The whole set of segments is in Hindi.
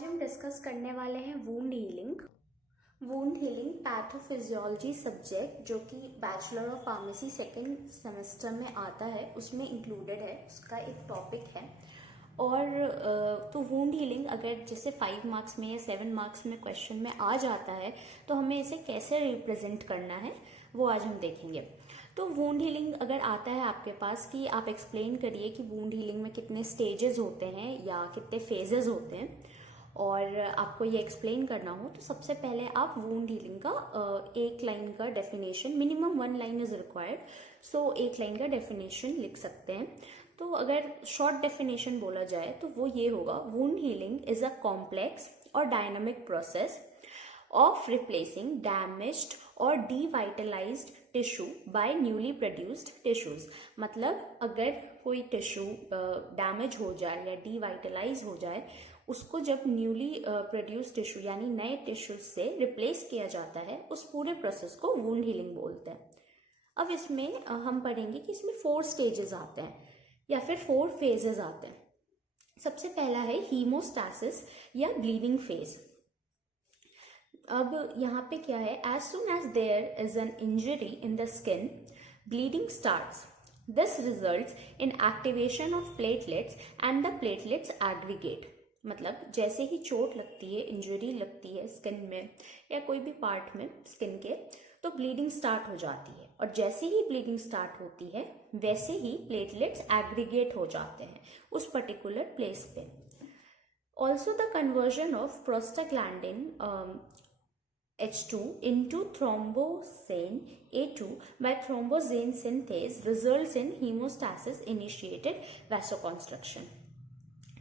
आज हम डिस्कस करने वाले हैं wound healing. Wound healing pathophysiology subject जो कि bachelor of pharmacy second semester में आता है उसमें इंक्लूडेड है, उसका एक टॉपिक है। और तो वूंड हीलिंग अगर जैसे 5 मार्क्स में या 7 मार्क्स में क्वेश्चन में आ जाता है तो हमें इसे कैसे रिप्रेजेंट करना है वो आज हम देखेंगे। तो वूंड हीलिंग अगर आता है आपके पास कि आप एक्सप्लेन करिए कि वूंड हीलिंग में कितने स्टेजेस होते हैं या कितने फेजेस होते हैं और आपको ये एक्सप्लेन करना हो, तो सबसे पहले आप वूंड हीलिंग का एक लाइन का definition, minimum 1 line is required, so एक लाइन का डेफिनेशन लिख सकते हैं। तो अगर शॉर्ट डेफिनेशन बोला जाए तो वो ये होगा, wound healing is a complex और dynamic process of replacing damaged or devitalized tissue by newly produced tissues। मतलब अगर कोई टिश्यू डैमेज हो जाए या डिवाइटलाइज हो जाए, उसको जब न्यूली प्रोड्यूस टिश्यू यानी नए टिश्यू से रिप्लेस किया जाता है, उस पूरे प्रोसेस को वूंड हीलिंग बोलते हैं। अब इसमें हम पढ़ेंगे कि इसमें 4 स्टेजेस आते हैं या फिर 4 फेजेस आते हैं। सबसे पहला है हीमोस्टैसिस या ब्लीडिंग फेज। अब यहाँ पे क्या है, as soon as there is an injury in the skin, bleeding starts. This results in activation of platelets and the platelets aggregate. मतलब जैसे ही चोट लगती है, इंजरी लगती है स्किन में या कोई भी पार्ट में स्किन के, तो ब्लीडिंग स्टार्ट हो जाती है और जैसे ही ब्लीडिंग स्टार्ट होती है वैसे ही प्लेटलेट्स एग्रीगेट हो जाते हैं उस पर्टिकुलर प्लेस पे। Also the conversion of prostaglandin H2 into thromboxane A2 by thromboxane synthase results in hemostasis initiated vasoconstriction।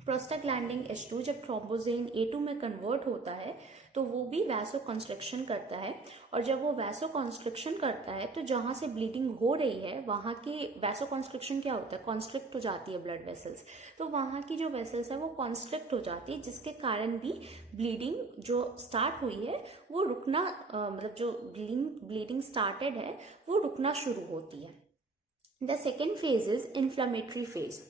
Prostaglandin H2 जब थ्रोम्बोजेन A2 में कन्वर्ट होता है तो वो भी वैसोकॉन्स्ट्रिक्शन करता है, और जब वो वैसोकॉन्स्ट्रिक्शन करता है तो जहाँ से ब्लीडिंग हो रही है वहाँ की वैसोकॉन्स्ट्रिक्शन क्या होता है, कॉन्स्ट्रिक्ट हो जाती है ब्लड वेसल्स, तो वहाँ की जो वेसल्स है वो कॉन्स्ट्रिक्ट हो जाती है, जिसके कारण भी ब्लीडिंग जो स्टार्ट हुई है वो रुकना, मतलब जो ब्लीडिंग स्टार्टेड है वो रुकना शुरू होती है। The second phase is inflammatory phase.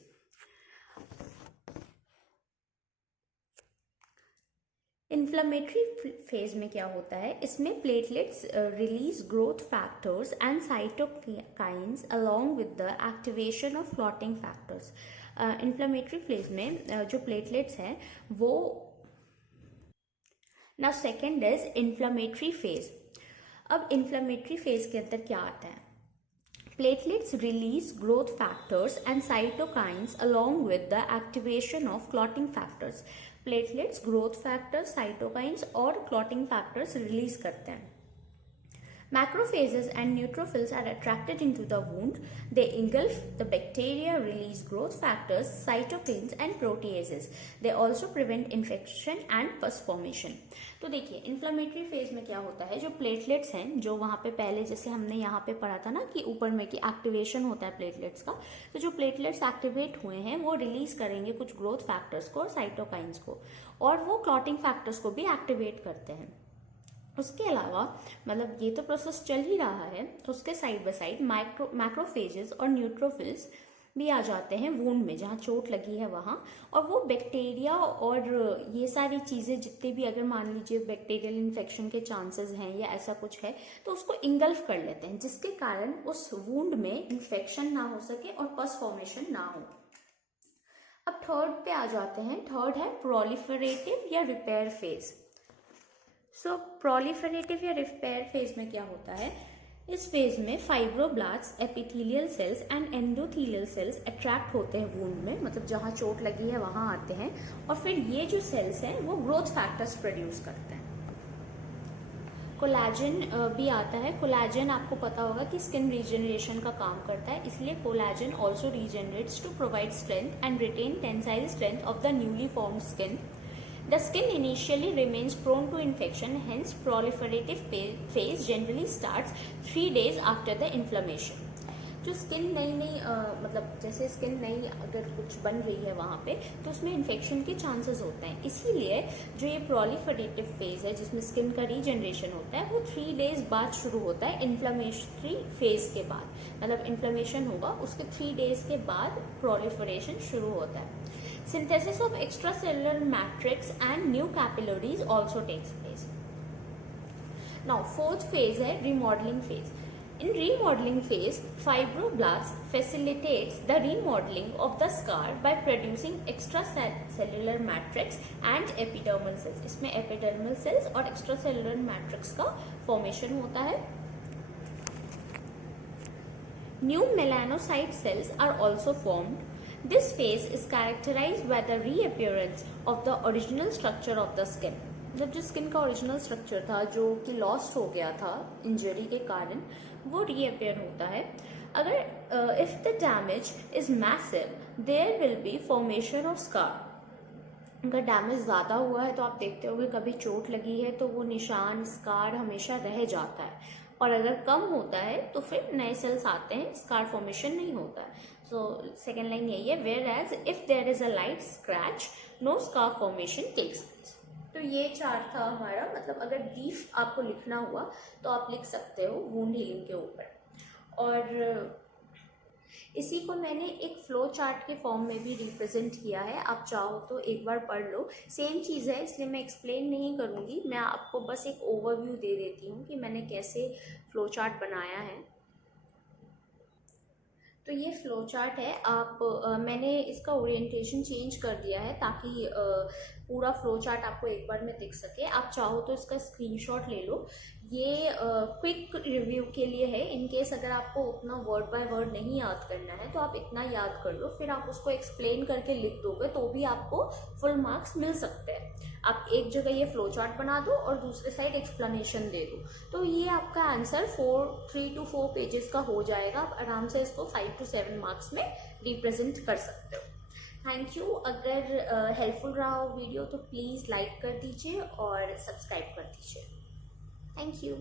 Inflammatory phase में क्या होता है, इसमें platelets release growth factors and cytokines along with the activation of clotting factors. Inflammatory phase में जो प्लेटलेट्स हैं वो, now second is inflammatory phase. अब इन्फ्लेमेटरी फेज के अंदर क्या आता है, platelets release growth factors and cytokines along with the activation of clotting factors। platelets growth factors, cytokines और clotting factors release करते हैं। Macrophages and neutrophils are attracted into the wound. They engulf the bacteria, release growth factors, cytokines and proteases. They also prevent infection and pus formation। तो देखिए इन्फ्लेमेटरी फेज में क्या होता है, जो प्लेटलेट्स हैं, जो वहाँ पे पहले जैसे हमने यहाँ पे पढ़ा था ना कि ऊपर में कि एक्टिवेशन होता है प्लेटलेट्स का, तो जो प्लेटलेट्स एक्टिवेट हुए हैं वो रिलीज करेंगे कुछ ग्रोथ फैक्टर्स को और साइटोकाइंस को, और वो क्लॉटिंग फैक्टर्स को भी एक्टिवेट करते हैं। उसके अलावा मतलब ये तो प्रोसेस चल ही रहा है, उसके साइड बाय साइड मैक्रोफेजेस और न्यूट्रोफिल्स भी आ जाते हैं वूंड में जहाँ चोट लगी है वहाँ, और वो बैक्टीरिया और ये सारी चीज़ें जितने भी, अगर मान लीजिए बैक्टीरियल इन्फेक्शन के चांसेस हैं या ऐसा कुछ है, तो उसको इंगल्फ कर लेते हैं, जिसके कारण उस वूंड में इन्फेक्शन ना हो सके और पस फॉर्मेशन ना हो। अब थर्ड पे आ जाते हैं, थर्ड है प्रोलिफरेटिव या रिपेयर फेज। सो प्रोलिफरेटिव या रिपेयर फेज में क्या होता है, इस फेज में fibroblasts, epithelial cells and endothelial cells attract होते हैं वूंड में, मतलब जहाँ चोट लगी है वहाँ आते हैं, और फिर ये जो सेल्स हैं वो ग्रोथ फैक्टर्स प्रोड्यूस करते हैं। कोलेजन भी आता है। कोलेजन आपको पता होगा कि स्किन रीजनरेशन का काम करता है, इसलिए collagen also regenerates to provide strength and retain tensile strength of the newly formed skin. The skin initially remains prone to infection, hence proliferative phase generally starts 3 days after the inflammation। जो स्किन नई मतलब जैसे स्किन नई अगर कुछ बन रही है वहाँ पे, तो उसमें इन्फेक्शन के चांसेस होते हैं, इसीलिए जो ये प्रोलिफरेटिव फेज है जिसमें स्किन का रीजनरेशन होता है वो 3 डेज बाद शुरू होता है इन्फ्लेमेटरी फेज के बाद। मतलब इन्फ्लेमेशन होगा उसके 3 डेज के बाद प्रोलिफरेशन शुरू होता है। Synthesis of extracellular matrix and new capillaries also takes place. Now, fourth phase है remodeling phase. In remodeling phase, fibroblasts facilitates the remodeling of the scar by producing extracellular matrix and epidermal cells. इसमें epidermal cells और extracellular matrix का formation होता है. New melanocyte cells are also formed. This phase is characterized by the reappearance of the original structure of the skin. जब जो स्किन का ओरिजिनल स्ट्रक्चर था जो कि लॉस्ट हो गया था इंजरी के कारण, वो रीअपेयर होता है. अगर if the damage is massive there will be formation of scar. अगर डैमेज ज़्यादा हुआ है तो आप देखते होंगे कभी चोट लगी है तो वो निशान स्कार हमेशा रह जाता है, और अगर कम होता है तो फिर नए सेल्स आते हैं, स्कार फॉर्मेशन नहीं होता है. सो सेकेंड लाइन यही है, whereas if there is a light scratch no scar formation takes place. तो ये चार्ट था हमारा. मतलब अगर ब्रीफ आपको लिखना हुआ तो आप लिख सकते हो वुंड हीलिंग के ऊपर. और इसी को मैंने एक फ्लो चार्ट के फॉर्म में भी रिप्रेजेंट किया है, आप चाहो तो एक बार पढ़ लो. सेम चीज़ है इसलिए मैं एक्सप्लेन नहीं करूँगी, मैं आपको बस एक ओवरव्यू दे देती हूँ कि मैंने कैसे फ्लो चार्ट बनाया है. तो ये फ्लो चार्ट है. मैंने इसका ओरिएंटेशन चेंज कर दिया है ताकि पूरा फ्लो चार्ट आपको एक बार में दिख सके. आप चाहो तो इसका स्क्रीनशॉट ले लो. ये क्विक रिव्यू के लिए है. इन केस अगर आपको उतना वर्ड बाय वर्ड नहीं याद करना है तो आप इतना याद कर लो, फिर आप उसको एक्सप्लेन करके लिख दोगे तो भी आपको फुल मार्क्स मिल सकते हैं. आप एक जगह ये फ्लो चार्ट बना दो और दूसरे साइड एक्सप्लेनेशन दे दो, तो ये आपका आंसर 3 to 4 पेजेस का हो जाएगा. आप आराम से इसको 5 to 7 मार्क्स में रिप्रेजेंट कर सकते हो. Thank you. अगर हेल्पफुल रहा हो वीडियो तो प्लीज़ लाइक कर दीजिए और सब्सक्राइब कर दीजिए. Thank you.